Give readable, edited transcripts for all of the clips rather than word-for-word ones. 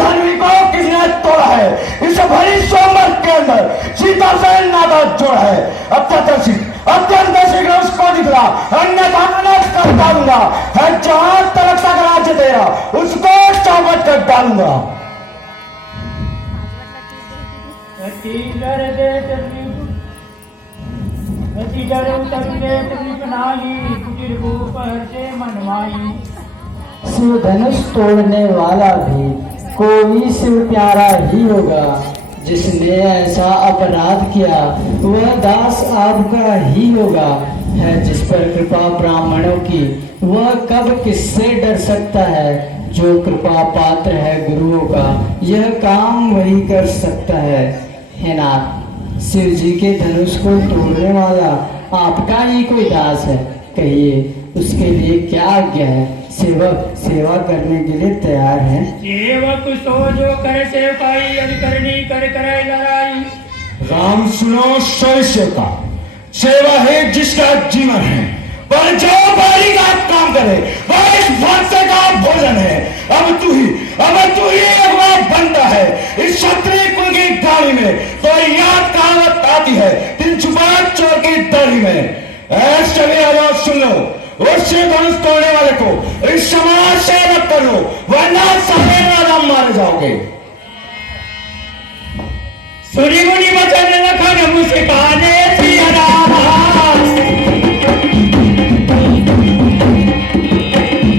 धनवी को किसने तोड़ा है? इस भरी सोमवार के अंदर सीता से नाता जोड़ा है। अत्यंत शीघ्र उसको दिखला, अन्यथा अनाथ कर डालूंगा। है जहां तक राज्य तेरा, उसको चौपट कर डालूंगा। शिव धनुष तोड़ने वाला भी कोई शिव प्यारा ही होगा। जिसने ऐसा अपराध किया वह दास आपका ही होगा। है जिस पर कृपा ब्राह्मणों की, वह कब किससे डर सकता है? जो कृपा पात्र है गुरुओं का, यह काम वही कर सकता है। हे नाथ, शिव जी के धनुष को तोड़ने वाला आपका ही कोई दास है। कहिए उसके लिए क्या आज्ञा है? सेवक सेवा करने के लिए तैयार है। सेवक सो जो कर सेवकाई, अधिकरणी कर कराए लड़ाई। राम सुनो सविष्य का, सेवा है जिसका जीवन है, पर जो बारी का काम करे वह इस भक्से का भोजन है। अब तू ही एक बार बनता है इस क्षत्रिय कुल की गाड़ी में। तो याद कहावत आती है, तीन छुपा चोर की दाढ़ी में। ऐसे भी आवाज सुन लो, उससे धनुष तोड़ने वाले को इस समाज से अलग कर लो, वरना सारे नाम मारे जाओगे। सुनी मुनि वचन लखन मुस्काने सिया राम।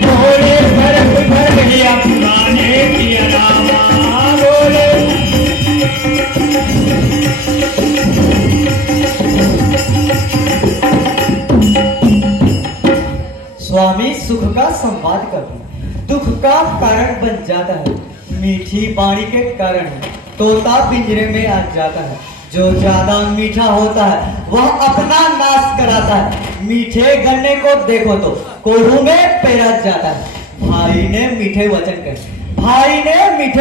बोले भर गया पुराने सिया राम। बोले स्वामी सुख का संवाद कभी दुख का कारण बन जाता है। मीठी वाणी के कारण तोता पिंजरे में आ जाता है। जो ज्यादा मीठा होता है वह अपना नाश कराता है। मीठे गन्ने को देखो तो कोल्हू में पेरा जाता है। भाई ने मीठे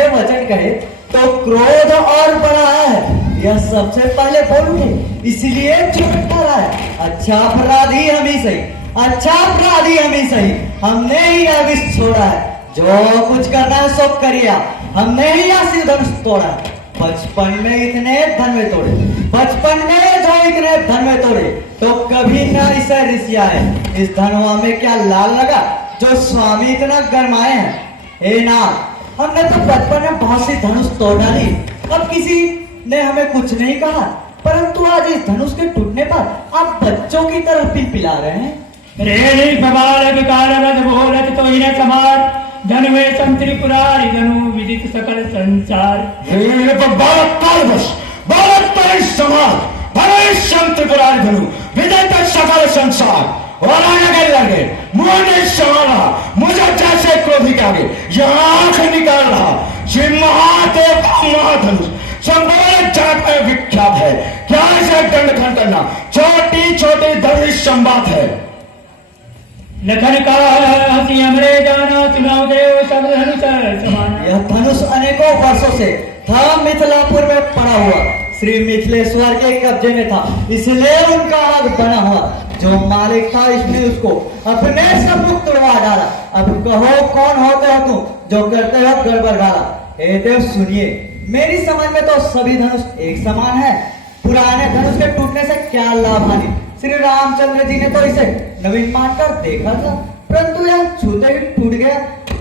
वचन कहे तो क्रोध और बढ़ा है। यह सबसे पहले बोल उठे, इसलिए चुप रहा है। अच्छा अपराधी हम ही सही, हमने ही आविष्ट छोड़ा है। जो कुछ करना है सो करिए, हमने ही शिव धनुष तोड़ा। बचपन में इतने धन में तोड़े तो कभी ना इसे रिसिया है। इस धनवा में क्या लाल लगा जो स्वामी इतना गरमाए हैं? हे नाथ, हमने तो बचपन में बहुत सी धनुष तोड़ डाली, अब किसी ने हमें कुछ नहीं कहा, परंतु आज इस धनुष के टूटने पर आप बच्चों की तरह पिला रहे हैं। रेणी प्रबालक कालवद बोलत तो इन्हें समार। धन में संत्रिपुरारी धनु विदित सकल संसार। रेणी प्रबालक कालवश बालक तो समार, धन त्रिपुरारी धनु विदित सकल संसार। और आगे लगे मुंह ने समारा, मुझे जैसे क्रोधी के आगे यहाँ आंख निकाल रहा। श्री महादेव का महाधनुष संपूर्ण जगत में विख्यात है। क्या इसे दंड खंड करना छोटी छोटी धनुष संवाद है। लखन का हंसी हमरे जाना, सुनाओ देव सब धनुष समान। यह धनुष अनेकों वर्षों से था मिथिलापुर में पड़ा हुआ। श्री मिथिलेश्वर के कब्जे में था, इसलिए उनका हाथ बना हुआ। जो मालिक था इसने उसको अपने सम्मुख तोड़वा डाला। अब कहो कौन होते हो तुम जो करते हो गड़बड़ डाला। हे देव सुनिए, मेरी समझ में तो सभी धनुष एक समान है। पुराने धनुष के टूटने से क्या लाभ हानि? श्री रामचंद्र जी ने तो इसे नवीन मानकर देखा था, परंतु यह छूते ही टूट गया।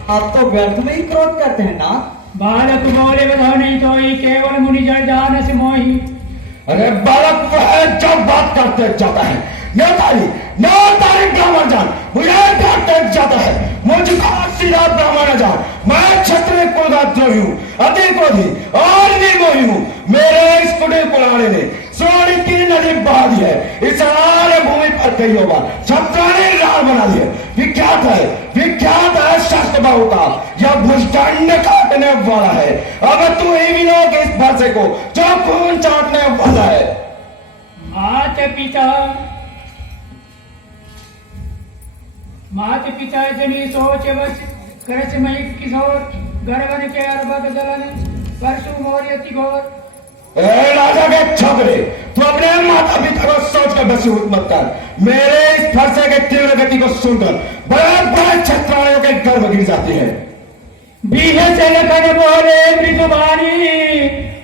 आप तो व्यर्थ में ही क्रोध करते हैं ना। बालक बोले बधाओ नहीं तो ही केवल मुनि जड़ जान से मोही। अरे बालक वह जब बात करते जाता है न्योतारी ब्राह्मण जान, मुझे डांटते जाता है। मुझको सीधा ब्राह्मण जान, मैं क्षत्रिय कुल का द्रोही हूँ, अति क्रोधी और निर्मोही हूँ। मेरे इस कुटिल पुराने ने स्वर्ण की नदी बहा दी है। इस सारे भूमि पर कई होगा छत्राने राल बना दिए। विख्यात है शास्त्र बाहु का, यह भुजदंड काटने वाला है। अब तू ही मिलोग इस भरसे को जो खून चाटने वाला है। मात पिता जनी सोच बस करस मई किशोर। गर्वन के अर्बद दलन परसु मौर्यति घोर। राजा के छबरे, तू अपने माता पिता को सोच कर बसीभूत मत कर। मेरे इस फरसे के तीव्र गति को सुनकर बड़े बड़े छत्राणियों के गर्भ गिर जाते हैं। बीज से लखन बोले मृदुबानी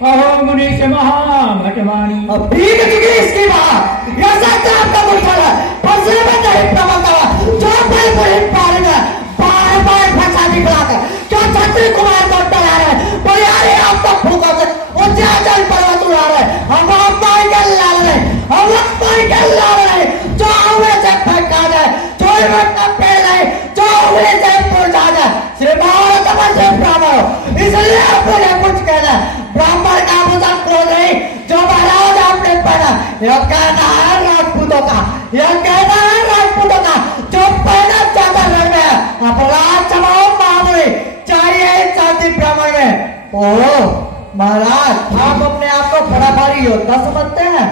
अहो मुनि से महामठवानी। अब भीग दिखी इसकी बात यह सत्य आपका मुठल है फंसने में नहीं प्रबंध जो भाई बुरी पालेगा बार बार फंसा निकला कर जो छत्री कुमार को डरा रहे बलियारी आप तक फूका से वो जल पर्वत उड़ा रहे हम पाई के लाल रहे हम पाई के लाल रहे जो हुए से फेंका जाए चोरी मत का पेड़ रहे जो हुए से पुरजा जाए श्री भारत से ब्राह्मण इसलिए आपने कुछ कहना ब्राह्मण का मुझा क्रोध नहीं जो महाराज आपने पढ़ा यह कहना है राजपूतों का यह कहना है राजपूतों का जो पहना चाहता रंग में अपराध समाओ मामूली चाहिए जाति ब्राह्मण में। ओ महाराज आप अपने आप को बड़ा भारी योद्धा समझते हैं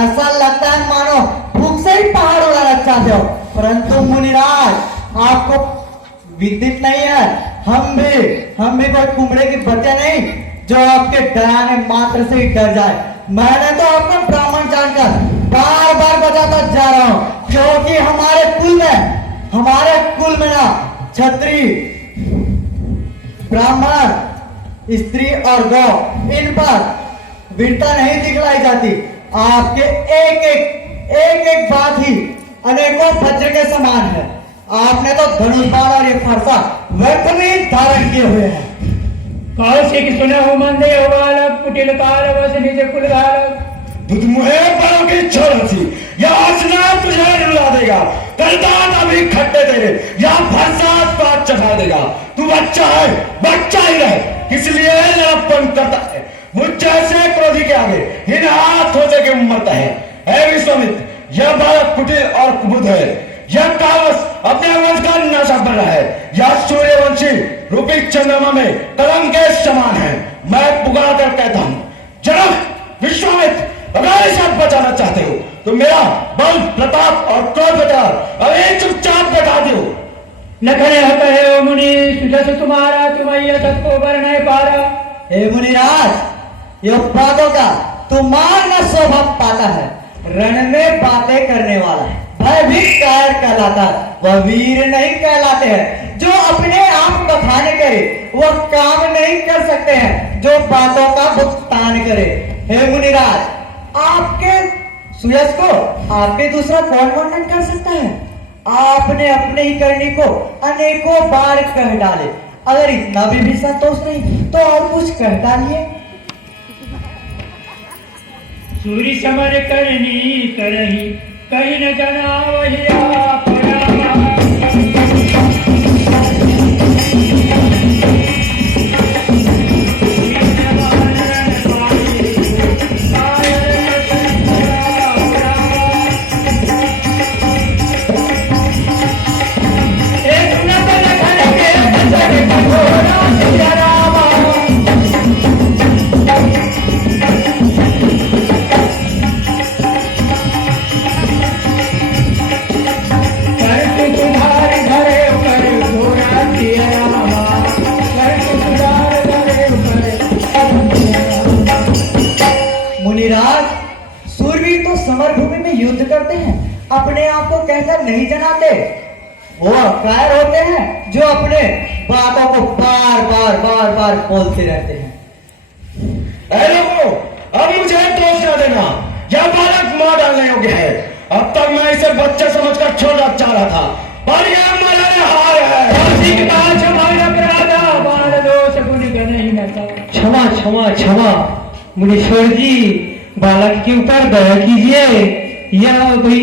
ऐसा लगता है मानो भूख से ही पहाड़ उड़ाना चाहते हो परंतु मुनिराज आपको विदित नहीं है हम भी कोई कुमड़े की बच्चे नहीं जो आपके डराने मात्र से ही डर जाए। मैंने तो आपको ब्राह्मण जानकर बार बार बताता जा रहा हूँ क्योंकि हमारे कुल में ना क्षत्रिय ब्राह्मण स्त्री और गौ इन पर वीरता नहीं दिखलाई जाती। आपके एक बात ही अनेकों वज्र के समान है। आपने तो धनुष बाण और ये फरसा व्यर्थ में धारण किए हुए हैं। कौशिक सुनहु मंदे बालक कुटिल काल वस निज कुल घालक। बुद्ध मुहे बड़ों की छोड़ थी या असना तुझे रुला देगा करदान अभी खट्टे तेरे या फरसाद पात चढ़ा देगा। तू बच्चा है बच्चा ही रहे इसलिए लड़पन करता है मुझ जैसे क्रोधी के आगे इन हाथ होते के मरता है। विश्वामित्र यह बालक कुटिल और कुबुद्ध है यह कावस अपने वंश का नाशक बन रहा है यह सूर्यवंशी रूपी चंद्रमा में कलंक के समान है। मैं पुकार कर कहता हूँ जनक विश्वामित्र अगर इसे आप बचाना चाहते हो तो मेरा बल प्रताप और क्रोध बचाकर अभी चुपचाप बता दो। लखन कहे मुनि सुजस तुम्हारा तुम सबको बर नहीं पारा। हे मुनिराज यह बातों का तुम्हारा स्वभाव पाता है रण में बातें करने वाला है भयभीत कायर कहलाता है वह वीर नहीं कहलाते हैं। जो अपने आप बखाने करे वह काम नहीं कर सकते हैं जो बातों का भुगतान करे। हे मुनिराज आपके सुयश को आपके दूसरा कौन वर्णन कर सकता है। आपने अपने ही करनी को अनेकों बार कह डाले अगर इतना भी संतोष नहीं तो और कुछ कह डालिए। सूर्य समर करनी करही कहीं न जना वही आप समरभूमि में युद्ध करते हैं अपने आप को कहकर नहीं जनाते वो कायर होते हैं जो अपने बातों को बार बार बोलते रहते हैं। लोगों अब मुझे दोष न देना यह बालक मां डालने योग्य है। अब तक मैं इसे बच्चा समझकर छोड़ना चाह रहा था पर यह मरने हार है। क्षमा मुनीश्वर जी बालक के ऊपर दया कीजिए यह भाई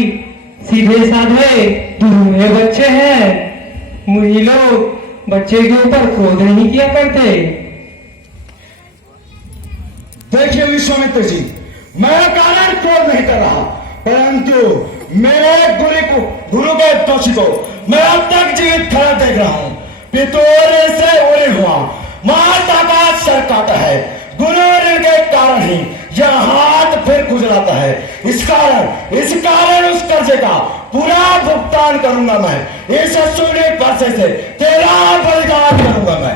सीधे साधे दूल्हे बच्चे हैं मुझे लोग बच्चे के ऊपर क्रोध नहीं किया करते। देखिए विश्वामित्र जी मैं कारण क्रोध नहीं कर रहा परंतु मेरे गुरु के दोषी को मैं अब तक जीवित खड़ा देख रहा हूँ। पितोरे से उड़े हुआ माता का सर काटा है गुरु के कारण ही यह हाथ फिर गुजराता है। इस कारण उस कर्जे का पूरा भुगतान करूंगा मैं। इस सूर्य वर्षे से तेरा बलिदान करूंगा मैं।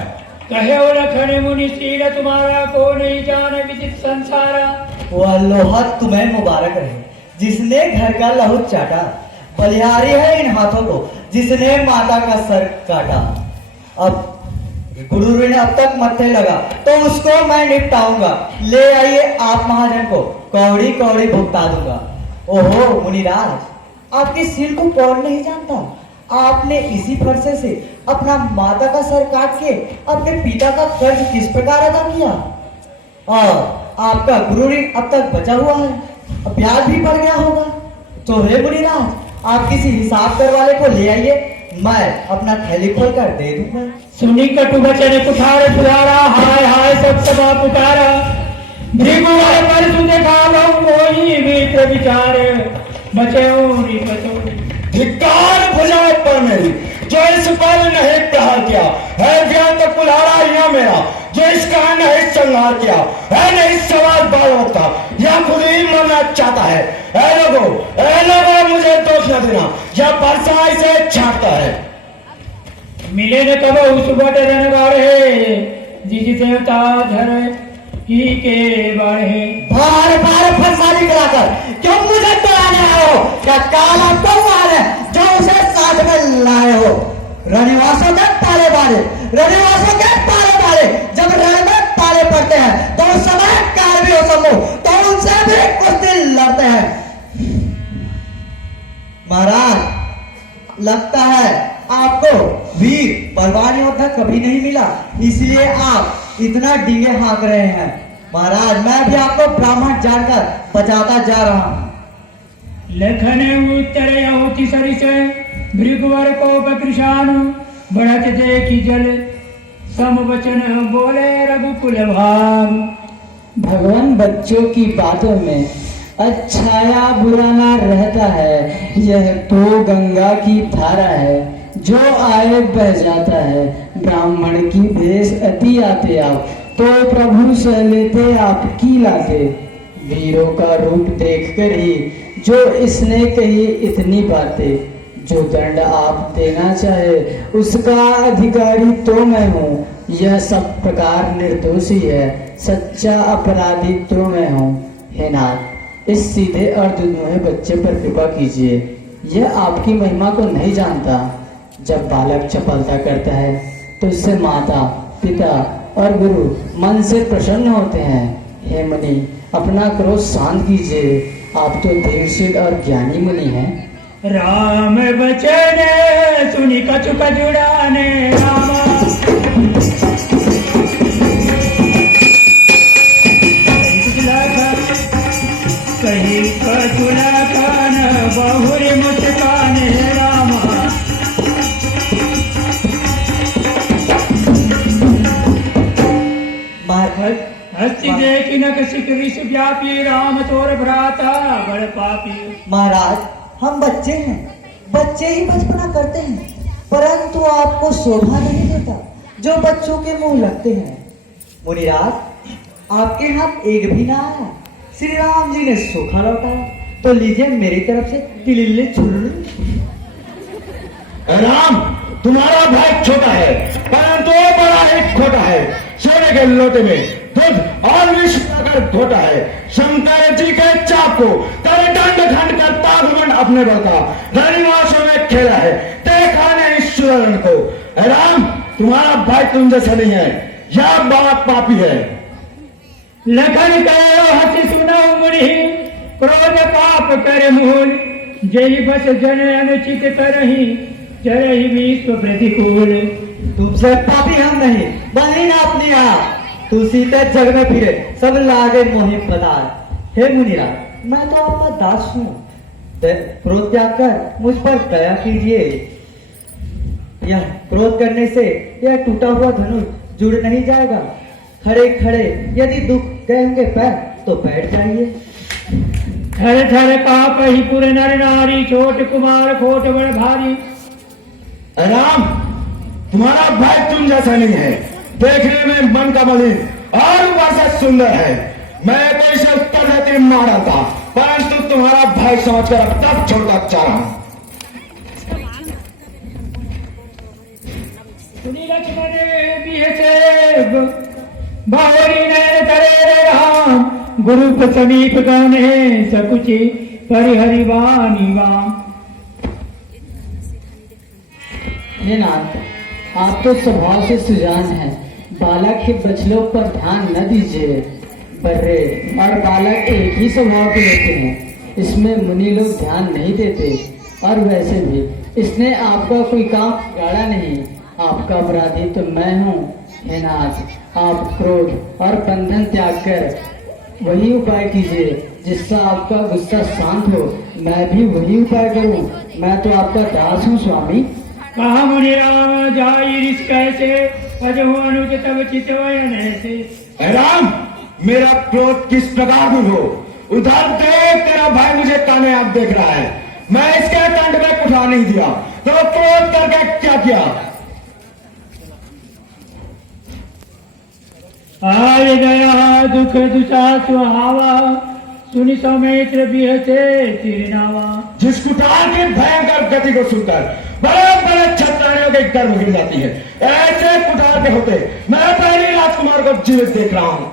कहे लखन मुनि शील तुम्हारा को नहीं जाने विदित संसारा। वह लोहा तुम्हें मुबारक रहे जिसने घर का लहू चाटा बलिहारी है इन हाथों को जिसने माता का सर काटा। अब गुरु ने अब तक मत्थे लगा तो उसको मैं निपटाऊंगा। ले आइए आप महाजन को, कौड़ी कौड़ी भुगता दूंगा। ओहो मुनिराज, आपके सिर को कौन नहीं जानता। आपने इसी फरसे से अपना माता का सर काट के अपने पिता का कर्ज किस प्रकार अदा किया, और आपका गुरु ऋण अब तक बचा हुआ है, अब ब्याज भी बढ़ गया होगा। तो हे मुनिराज, आप किसी हिसाब कर वाले को ले आइए, मैं अपना थैली खोल कर दे दूंगा। सुनी कटु बचन कुठार पुरारा, हाय हाय सब सभा पुकारा। भृगुवर पर सुने कालो मोही मित्र विचार, बचो री बचो। धिक्कार भुजाओं पर मेरी, जो इस पर नहीं प्रहार किया है, ज्ञान तो कुल्हाड़ा यहाँ मेरा, जो इसका नहीं संहार किया है, नहीं सवाल बालवत का, या खुद ही मरना चाहता है। ऐ लोगों मुझे दोष न देना, यह परसा इसे छाटता है। मिले न कब उस बट रन गाढ़े, जिस देवता धर ही के बाढ़े। बार बार फंसा दिखलाकर क्यों मुझे डराने आए हो? क्या काला कौन है जो उसे साथ में लाए हो? रनिवासों के ताले बारे, रनिवासों के ताले बारे, जब रण में ताले पड़ते हैं तो उस समय कार भी हो समूह, तो उनसे भी कुछ दिन लड़ते हैं। महाराज, लगता है आपको वीर बलवान योद्धा कभी नहीं मिला, इसलिए आप इतना डींगे हाँक रहे हैं। महाराज, मैं भी आपको ब्राह्मण जानकर बचाता जा रहा हूँ। लखन उत्तर होती सरिस, भृगुवर को बकृशान, बढ़त देखी जल सम वचन बोले रघुकुल भाम। भगवान बच्चों की बातों में अच्छा या बुरा ना रहता है, यह तो गंगा की धारा है, जो आए बह जाता है। ब्राह्मण की भेष अति आते आप, तो प्रभु सह लेते आपकी लाते। वीरों का रूप देखकर ही जो इसने कही इतनी बातें, जो दंड आप देना चाहे उसका अधिकारी तो मैं हूँ। यह सब प्रकार निर्दोषी है, सच्चा अपराधी तो मैं हूँ। हे नाथ, इस सीधे और दुर्मुहे बच्चे पर कृपा कीजिए, यह आपकी महिमा को नहीं जानता। जब बालक चपलता करता है तो इससे माता, पिता और गुरु मन से प्रसन्न होते हैं। हे मुनि, अपना क्रोध शांत कीजिए, आप तो धीरशील और ज्ञानी मुनि हैं। राम बचन सुनी कछु कजुड़ाने रामा, कहीं कजुड़ा कान बहुरी मुस्कान रामा। हस्ती देखी न कसिक विष व्यापी, राम तोर भ्राता बड़ पापी। महाराज, हम बच्चे हैं, बच्चे ही बचपना करते हैं, परंतु आपको शोभा नहीं देता जो बच्चों के मुंह लगते हैं। मुनिराज, आपके हाथ एक भी ना आया, श्री राम जी ने सूखा लौटाया, तो लीजिए मेरी तरफ से तिलिल्ले छुल्लू। राम, तुम्हारा भाई छोटा है परंतु बड़ा ही खोटा है। सोने के लोटे में दूध और विष मिलाकर धोता है। शंकर जी के चाप को तेरे दंड खंड कर तागमंड अपने बल का रनिवासों में खेला है, देखा नहीं सुरण को। राम, तुम्हारा भाई तुम जैसा नहीं है, यह बड़ा पापी है। लखन कहो हसी सुनो मुनि, क्रोध पाप कर मूल, जय बस जन अनुचित करही, चरहि विश्व प्रतिकूल। तुमसे पापी हम नहीं, बनी ना अपनी आप, तू सीते जग में फिरे सब लागे मोहि पदार्थ। हे मुनिराज, मैं तो आपका दास हूँ, क्रोध त्याग कर मुझ पर दया कीजिए। यह क्रोध करने से यह टूटा हुआ धनुष जुड़ नहीं जाएगा। खड़े खड़े यदि दुख गए होंगे पैर तो बैठ जाइए। थर थर कापहि पुर नर नारी, छोट कुमार खोट बड़ भारी। राम, तुम्हारा भाई तुम जैसा नहीं है, देखने में मन का मलिन और ऊपर से सुंदर है। मैं तो इसे उत्तर देते मारा था, परंतु तुम्हारा भाई समझकर अब तक छोड़कर जा रहा हूं। सुनी लक्ष्मण बिहसे बावरी नयन करे राम, गुरु के समीप गौने सकुचि परिहरि वाणी वाम। हे नाथ, आप तो स्वभाव से सुजान हैं। बालक के बचलों पर ध्यान न दीजिए। बर्रे और बालक एक ही स्वभाव के होते हैं, इसमें मुनि लोग ध्यान नहीं देते। और वैसे भी इसने आपका कोई काम बिगाड़ा नहीं। आपका अपराधी तो मैं हूँ। हे नाथ, आप क्रोध और बंधन त्याग कर वही उपाय कीजिए जिससे आपका गुस्सा शांत हो। मैं भी वही उपाय करूं। मैं तो आपका दास हूं स्वामी। कहा मुनि राम जाई ऋष कैसे अजहु अनुज तब चितवयन ऐसे। हे राम, मेरा क्रोध किस प्रकार दूर हो? उधर देख, तेरा भाई मुझे ताने आप देख रहा है। मैं इसके दंड में उठा नहीं दिया तो क्रोध करके क्या किया? आय गया दुख दुचा सुहावा सुनि सौमित्र बिहते चिरनावा। जिस कुठार की भयंकर गति को सुनकर बड़े बड़े क्षत्रियों के गर्म गिर जाती है, ऐसे कुठार के होते मैं पहले राजकुमार को जीवित देख रहा हूँ।